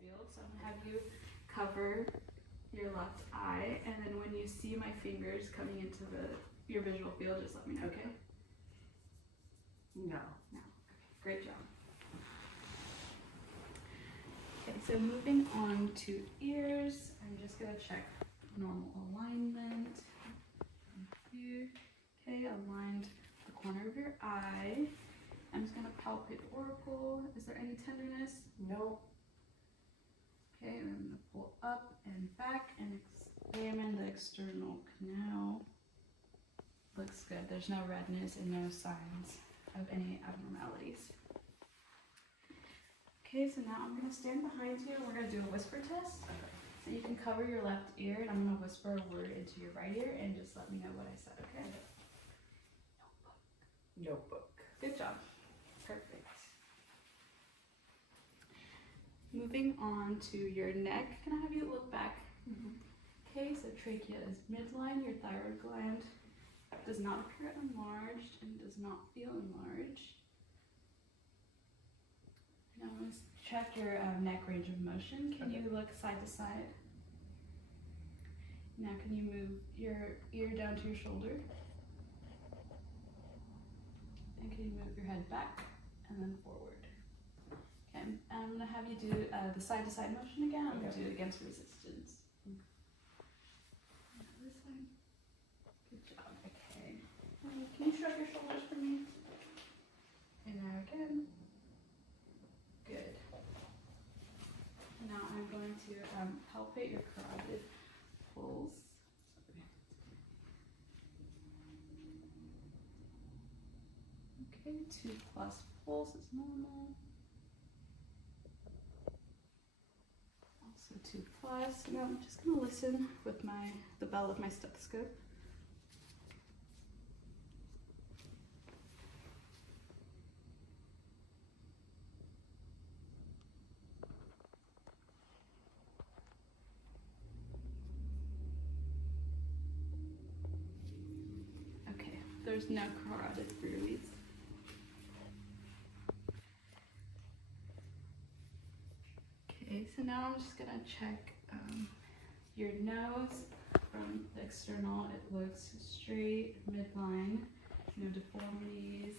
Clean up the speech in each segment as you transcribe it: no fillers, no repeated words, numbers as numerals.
field. So I'm gonna have you cover your left eye, and then when you see my fingers coming into your visual field, just let me know, okay? No. No. Okay, great job. Okay, so moving on to ears, I'm just gonna check normal alignment. Here. Okay, aligned the corner of your eye. I'm just gonna palpate the auricle. Is there any tenderness? No. Okay, and I'm gonna pull up and back and examine the external canal. Looks good. There's no redness and no signs of any abnormalities. Okay, so now I'm gonna stand behind you and we're gonna do a whisper test. Okay. So you can cover your left ear and I'm gonna whisper a word into your right ear and just let me know what I said, okay? Notebook. Good job. Perfect. Moving on to your neck, can I have you look back? Okay, so trachea is midline, your thyroid gland does not appear enlarged and does not feel enlarged. Now let's check your neck range of motion. Can you look side to side? Now can you move your ear down to your shoulder? And can you move your head back and then forward? Okay, I'm going to have you do the side to side motion again. I'm going to do it against resistance. This side. Good job. Okay. Can you shrug your shoulders for me? And now again. Good. Now I'm going to palpate your carotid pulse. Okay, 2+ pulse is normal. Also 2+. Now I'm just gonna listen with the bell of my stethoscope. Okay, there's no carotid breathes. Okay, so now I'm just gonna check your nose from the external. It looks straight, midline, no deformities.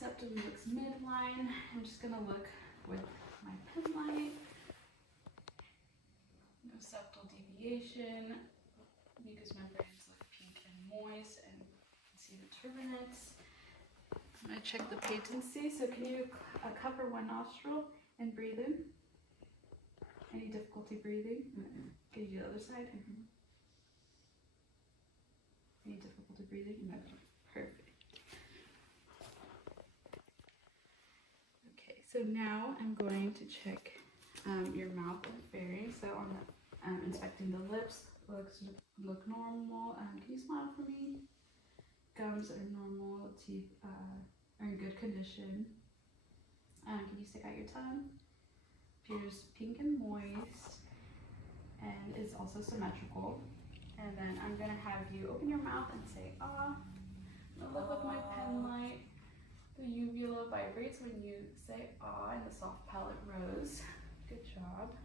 Septum looks midline. I'm just gonna look with my pen light. No septal deviation. Mucous membranes look pink and moist, and you can see the turbinates. I'm gonna check the patency. So can you cover one nostril and breathe in? Any difficulty breathing? Can you do the other side? Any difficulty breathing? No. Perfect. Okay, so now I'm going to check your mouth and pharynx. So I'm inspecting the lips. Look normal. Can you smile for me? Gums are normal. Teeth are in good condition. Can you stick out your tongue? Appears pink and moist and is also symmetrical. And then I'm gonna have you open your mouth and say ah. Look with my pen light. The uvula vibrates when you say ah and the soft palate rose. Good job.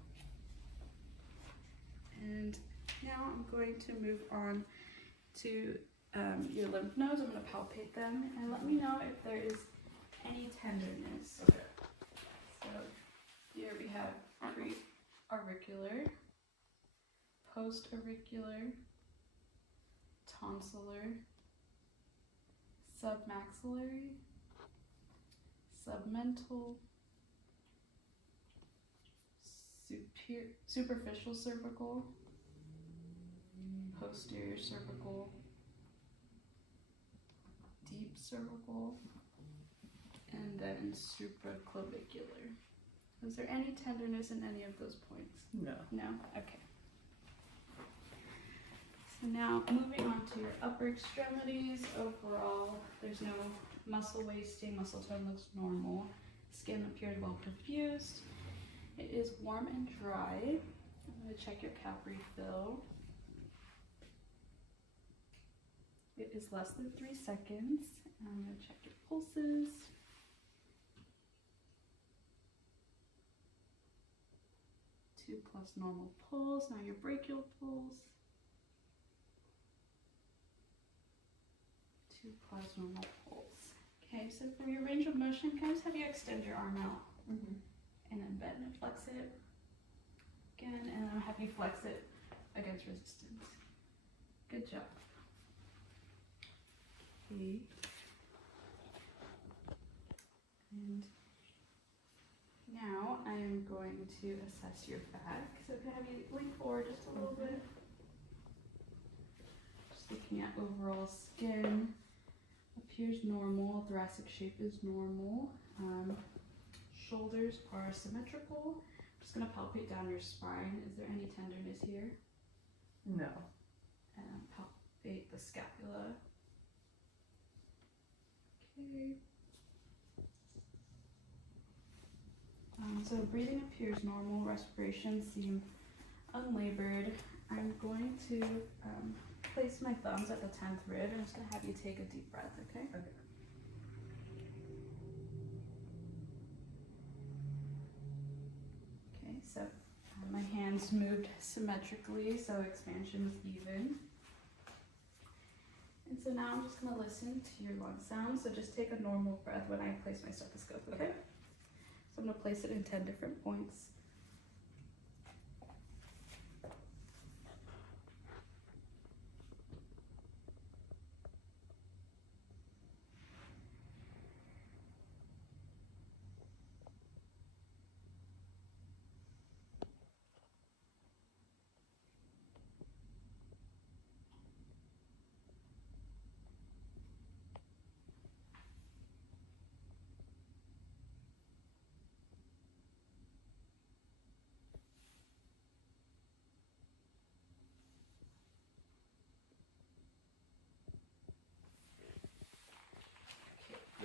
And now I'm going to move on to your lymph nodes. I'm gonna palpate them and let me know if there is any tenderness. Okay. So here we have pre-auricular, post-auricular, tonsillar, submaxillary, submental, superficial cervical, posterior cervical, deep cervical, and then supraclavicular. Is there any tenderness in any of those points? No. No? Okay. So now moving on to your upper extremities. Overall, there's no muscle wasting. Muscle tone looks normal. Skin appears well perfused. It is warm and dry. I'm going to check your cap refill. It is less than 3 seconds. I'm going to check your pulses. 2 plus normal pulse. Now your brachial pulse. 2 plus normal pulse. Okay, so for your range of motion, can I just have you extend your arm out? And then bend and flex it. Again, and I'll have you flex it against resistance. Good job. Okay. And now I am going to assess your back. So can I have you lean forward just a little bit? Just looking at overall skin. Appears normal. Thoracic shape is normal. Shoulders are symmetrical. I'm just going to palpate down your spine. Is there any tenderness here? No. And palpate the scapula. Okay. So breathing appears normal. Respiration seems unlabored. I'm going to place my thumbs at the 10th rib. I'm just going to have you take a deep breath, okay? Okay. Okay, so my hands moved symmetrically, so expansion is even. And so now I'm just going to listen to your lung sounds. So just take a normal breath when I place my stethoscope, okay? So I'm going to place it in 10 different points.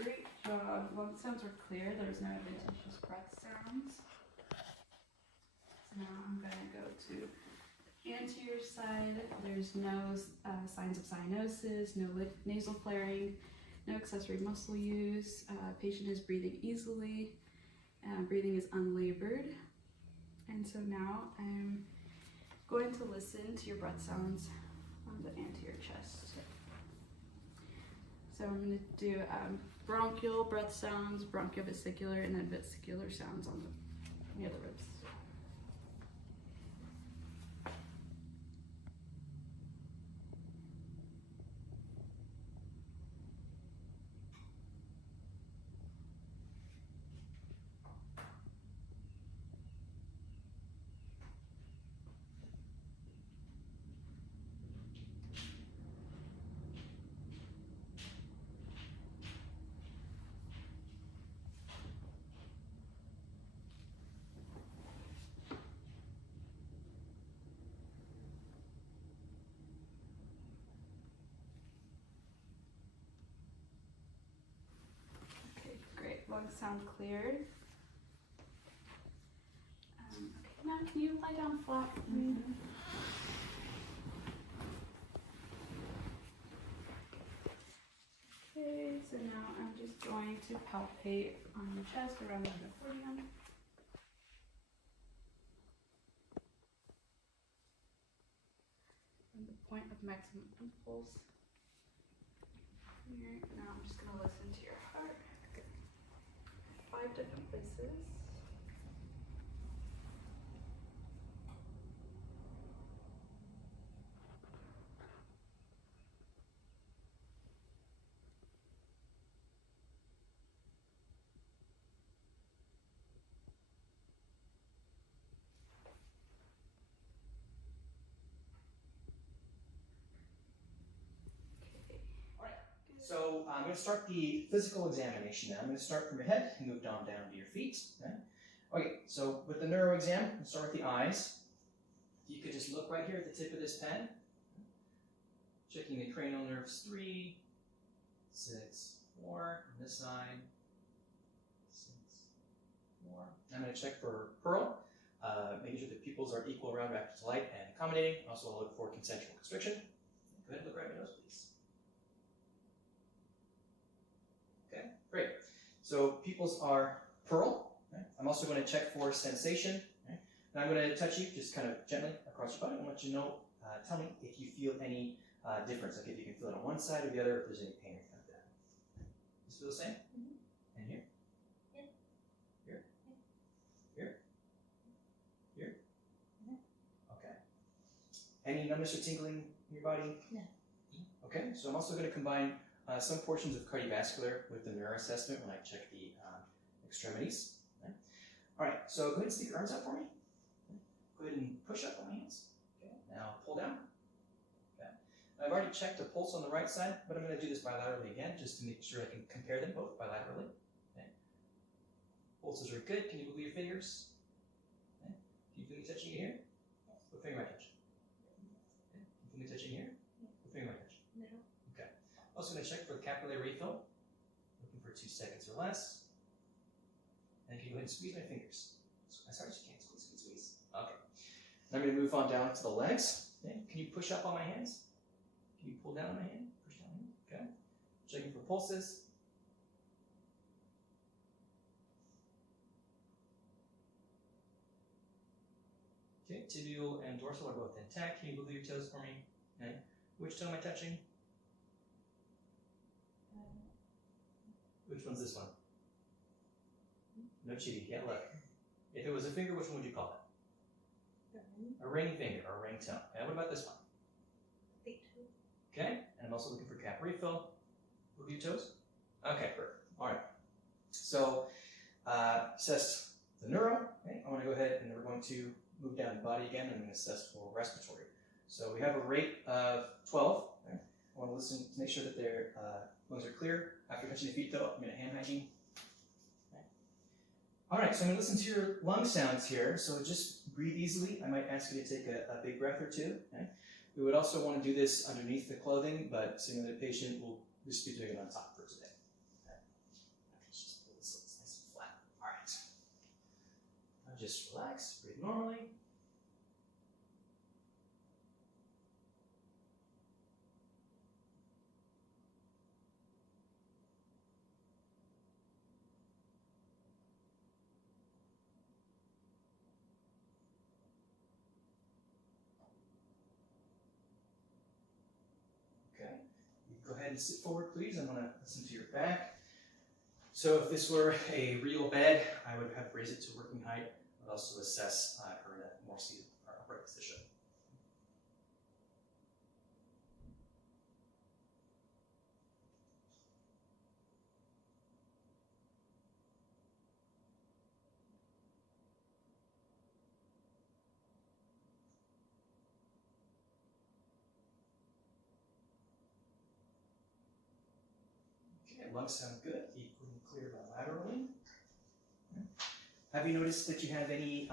Great job. Lung sounds were clear. There's no adventitious breath sounds. So now I'm going to go to the anterior side. There's no signs of cyanosis, no nasal flaring, no accessory muscle use. Patient is breathing easily. Breathing is unlabored. And so now I'm going to listen to your breath sounds on the anterior chest. So I'm going to do bronchial breath sounds, bronchiovesicular, and then vesicular sounds on the near the ribs. Lungs sound cleared. Okay, now can you lie down flat for me? Okay, so now I'm just going to palpate on your chest around the diaphragm. And the point of maximum impulse. Here. Now I'm just going to listen to your heart. 5 different places. So I'm going to start the physical examination now. I'm going to start from your head and move down to your feet. Okay, so with the neuro exam, we'll start with the eyes. You could just look right here at the tip of this pen. Checking the cranial nerves 3, 6, 4 on this side. 6, 4. I'm going to check for pearl, making sure the pupils are equal, round, rapid to light, and accommodating. Also, I'll look for concentric constriction. Go ahead and look right at my nose, please. Okay, great. So pupils are pearl. Okay. I'm also going to check for sensation. Okay. And I'm going to touch you just kind of gently across your body and let you know, tell me if you feel any difference, like if you can feel it on one side or the other, if there's any pain or anything like that. Does it feel the same? Mm-hmm. And here? Yeah. Here? Here? Here? Mm-hmm. Okay. Any numbness or tingling in your body? No. Okay, so I'm also going to combine some portions of cardiovascular with the neuro assessment when I check the extremities. Okay. All right, so go ahead and stick your arms out for me. Okay. Go ahead and push up on my hands. Okay. Now pull down. Okay. I've already checked the pulse on the right side, but I'm going to do this bilaterally again just to make sure I can compare them both bilaterally. Okay. Pulses are good. Can you move your fingers? Okay. Can you feel me touching it here? What finger am I touching? Okay. Can you feel me touching here? What finger am I touching? Middle. Okay. Also going to check for the capillary refill. Looking for 2 seconds or less. And can you go ahead and squeeze my fingers? As hard as you can. Squeeze, squeeze, squeeze. Okay. Now I'm going to move on down to the legs. Okay. Can you push up on my hands? Can you pull down on my hand? Push down on my hand. Okay. Checking for pulses. Okay. Tibial and dorsal are both intact. Can you move your toes for me? Okay. Which toe am I touching? Which one's this one? No cheating, can't look. If it was a finger, which one would you call it? A ring finger or a ring toe. And what about this one? Big toe. Okay, and I'm also looking for cap refill. Move your toes. Okay, perfect. All right. So, assess the neuro. Okay, I want to go ahead and we're going to move down the body again and I'm going to assess for respiratory. So we have a rate of 12. Okay. I want to listen to make sure that their lungs are clear. After touching the feet though, I'm going to hand hygiene. Okay. All right, so I'm going to listen to your lung sounds here. So just breathe easily. I might ask you to take a big breath or two. Okay. We would also want to do this underneath the clothing, but assuming that the patient will just be doing it on top for today. Okay. Let's just pull this nice and flat. All right. Now just relax, breathe normally. Go ahead and sit forward, please. I want to listen to your back. So if this were a real bed, I would have raised it to working height. I would also assess her in a more seated or upright position. Lungs sound good, equally clear bilaterally. Okay. Have you noticed that you have any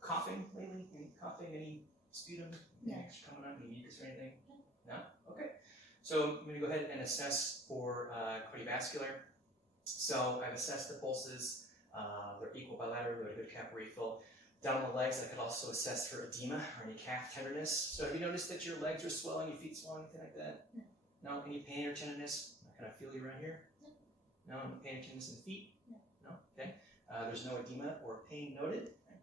coughing lately? Any coughing, any sputum? No. Any extra coming up, any mucus or anything? No? Okay. So I'm going to go ahead and assess for cardiovascular. So I've assessed the pulses. They're equal bilateral, they're a good capillary refill. Down on the legs, I could also assess for edema or any calf tenderness. So have you noticed that your legs are swelling, your feet swelling, anything like that? No. No? Any pain or tenderness? Kind of feel you around here? No? Any pain or tenderness in the feet? No. No? Okay. There's no edema or pain noted. Okay.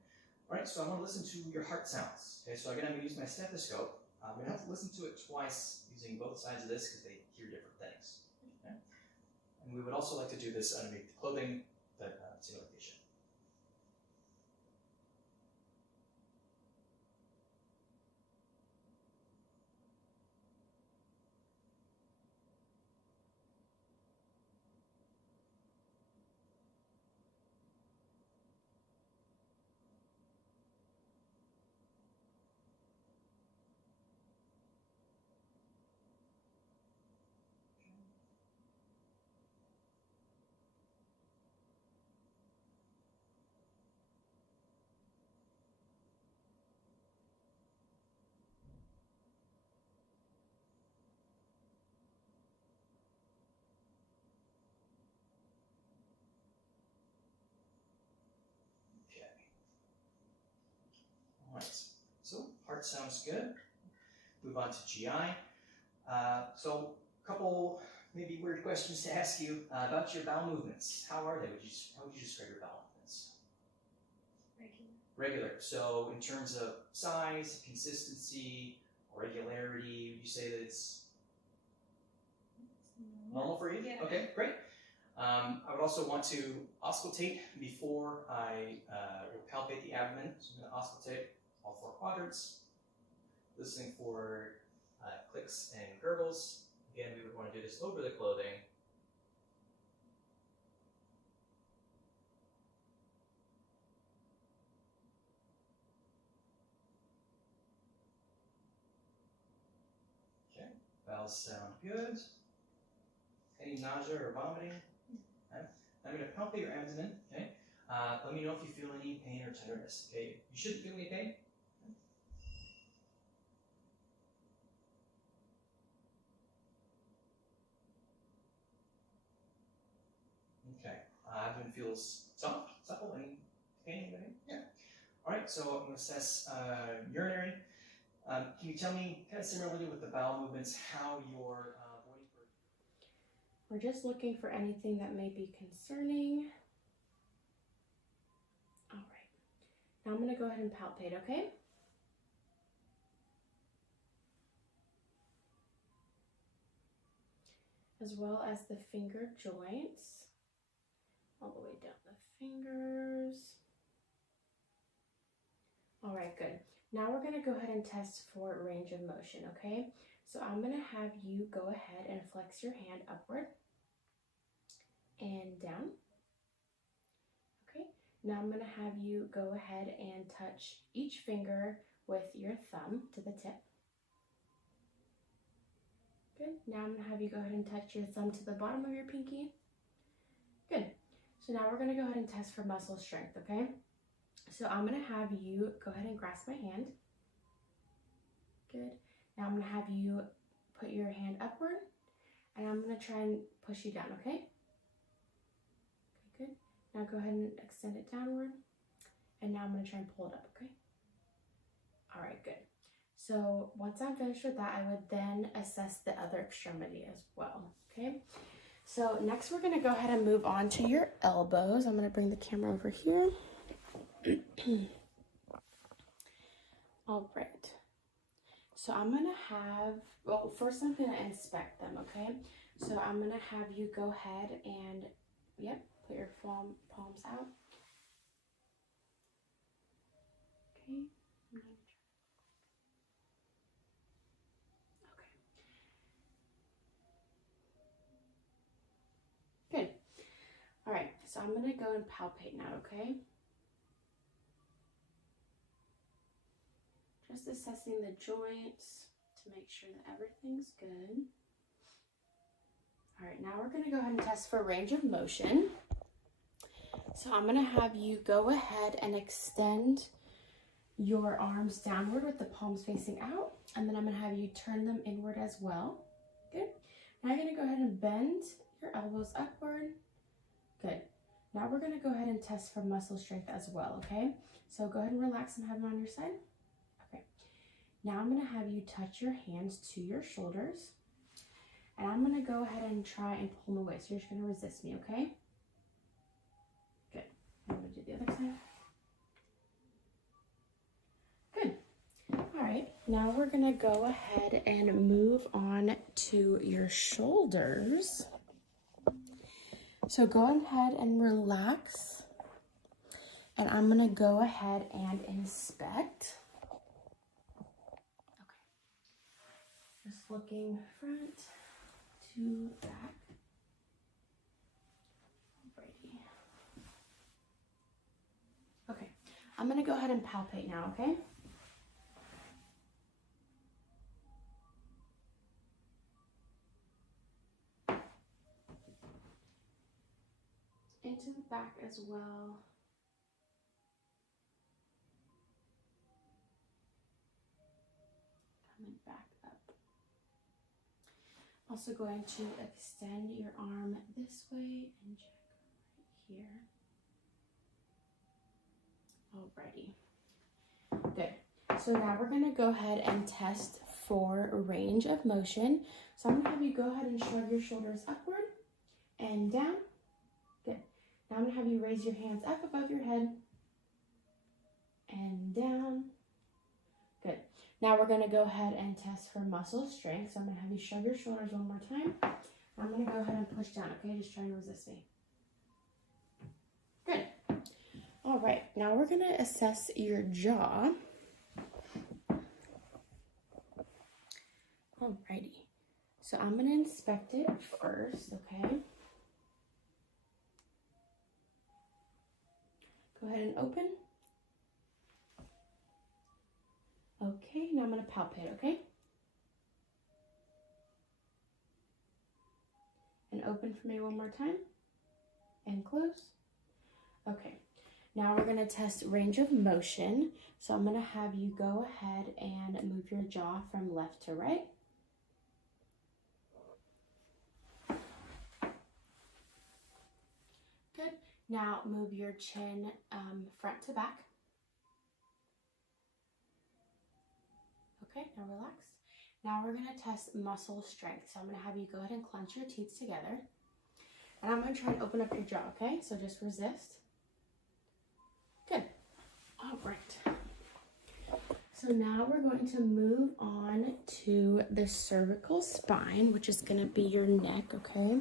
All right, so I want to listen to your heart sounds. Okay, so again, I'm going to use my stethoscope. I'm going to have to listen to it twice using both sides of this because they hear different things. Okay. And we would also like to do this underneath the clothing that similar patient. So heart sounds good. Move on to GI. So a couple maybe weird questions to ask you about your bowel movements. How are they? How would you describe your bowel movements? Regular. Regular. So in terms of size, consistency, regularity, would you say that it's normal for you? Yeah. Okay, great. I would also want to auscultate before I will palpate the abdomen. So I'm going to auscultate all 4 quadrants, listening for clicks and gurgles. Again, we would want to do this over the clothing. Okay, bowels sound good. Any nausea or vomiting? Okay. I'm going to palpate your abdomen. Okay. Let me know if you feel any pain or tenderness. Okay. You shouldn't feel any pain. Okay. Abdomen feels soft, supple, any pain? Yeah. All right. So I'm going to assess urinary. Can you tell me, kind of similarly with the bowel movements, how your voiding for? We're just looking for anything that may be concerning. All right. Now I'm going to go ahead and palpate, okay? As well as the finger joints. All the way down the fingers. All right, good. Now we're going to go ahead and test for range of motion, okay? So I'm going to have you go ahead and flex your hand upward and down. Okay, now I'm going to have you go ahead and touch each finger with your thumb to the tip. Good. Now I'm going to have you go ahead and touch your thumb to the bottom of your pinky. Good. So now we're going to go ahead and test for muscle strength, okay? So I'm going to have you go ahead and grasp my hand. Good. Now I'm going to have you put your hand upward, and I'm going to try and push you down, okay? Okay, good. Now go ahead and extend it downward, and now I'm going to try and pull it up, okay? All right, good. So once I'm finished with that, I would then assess the other extremity as well, okay? So next we're going to go ahead and move on to your elbows. I'm going to bring the camera over here. All right. So I'm going to have, well, first I'm going to inspect them, okay? So I'm going to have you go ahead and, yep, put your palms out. Okay. Good. All right, so I'm going to go and palpate now, okay? Just assessing the joints to make sure that everything's good. All right, now we're going to go ahead and test for range of motion. So I'm going to have you go ahead and extend your arms downward with the palms facing out, and then I'm going to have you turn them inward as well. Good. Now you're going to go ahead and bend your elbows upward. Good. Now we're going to go ahead and test for muscle strength as well, okay? So go ahead and relax and have them on your side. Okay. Now I'm going to have you touch your hands to your shoulders, and I'm going to go ahead and try and pull them away. So you're just going to resist me, okay? Good. I'm going to do the other side. Good. All right. Now we're going to go ahead and move on to your shoulders. So go ahead and relax, and I'm going to go ahead and inspect. Okay. Just looking front to back. Alrighty. Okay, I'm going to go ahead and palpate now, okay? Into the back as well. Coming back up. Also going to extend your arm this way and check right here. Alrighty. Good. So now we're going to go ahead and test for range of motion. So I'm going to have you go ahead and shrug your shoulders upward and down. Good. Now I'm going to have you raise your hands up above your head and down. Good. Now we're going to go ahead and test for muscle strength. So I'm going to have you shrug your shoulders one more time. I'm going to go ahead and push down, okay? Just try and resist me. Good. All right. Now we're going to assess your jaw. Alrighty. So I'm going to inspect it first, okay? Go ahead and open. Okay, now I'm going to palpate, okay? And open for me one more time. And close. Okay, now we're going to test range of motion. So I'm going to have you go ahead and move your jaw from left to right. Good. Now move your chin front to back. Okay, now relax. Now we're going to test muscle strength. So I'm going to have you go ahead and clench your teeth together. And I'm going to try and open up your jaw, okay? So just resist. Good. All right. So now we're going to move on to the cervical spine, which is going to be your neck, okay?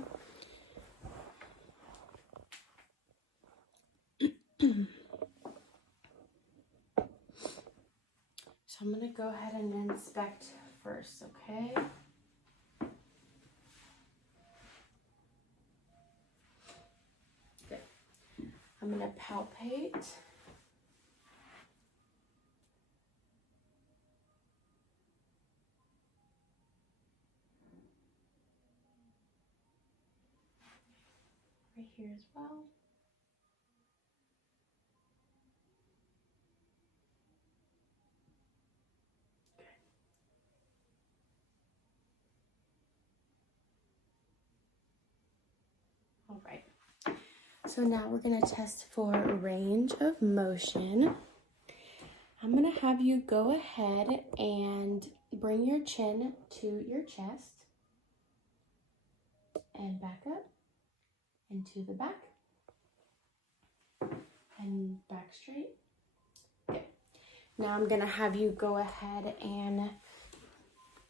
So I'm going to go ahead and inspect first, okay? Good. I'm going to palpate. Right here as well. All right, so now we're going to test for range of motion. I'm going to have you go ahead and bring your chin to your chest and back up and to the back and back straight. Good. Now I'm going to have you go ahead and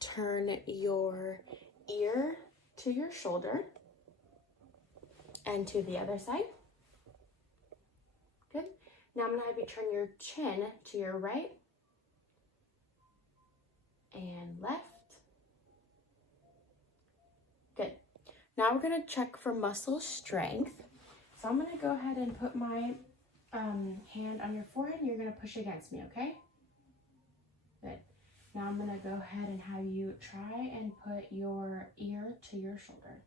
turn your ear to your shoulder and to the other side. Good. Now I'm going to have you turn your chin to your right and left. Good. Now we're going to check for muscle strength. So I'm going to go ahead and put my hand on your forehead and you're going to push against me, okay? Good. Now I'm going to go ahead and have you try and put your ear to your shoulder.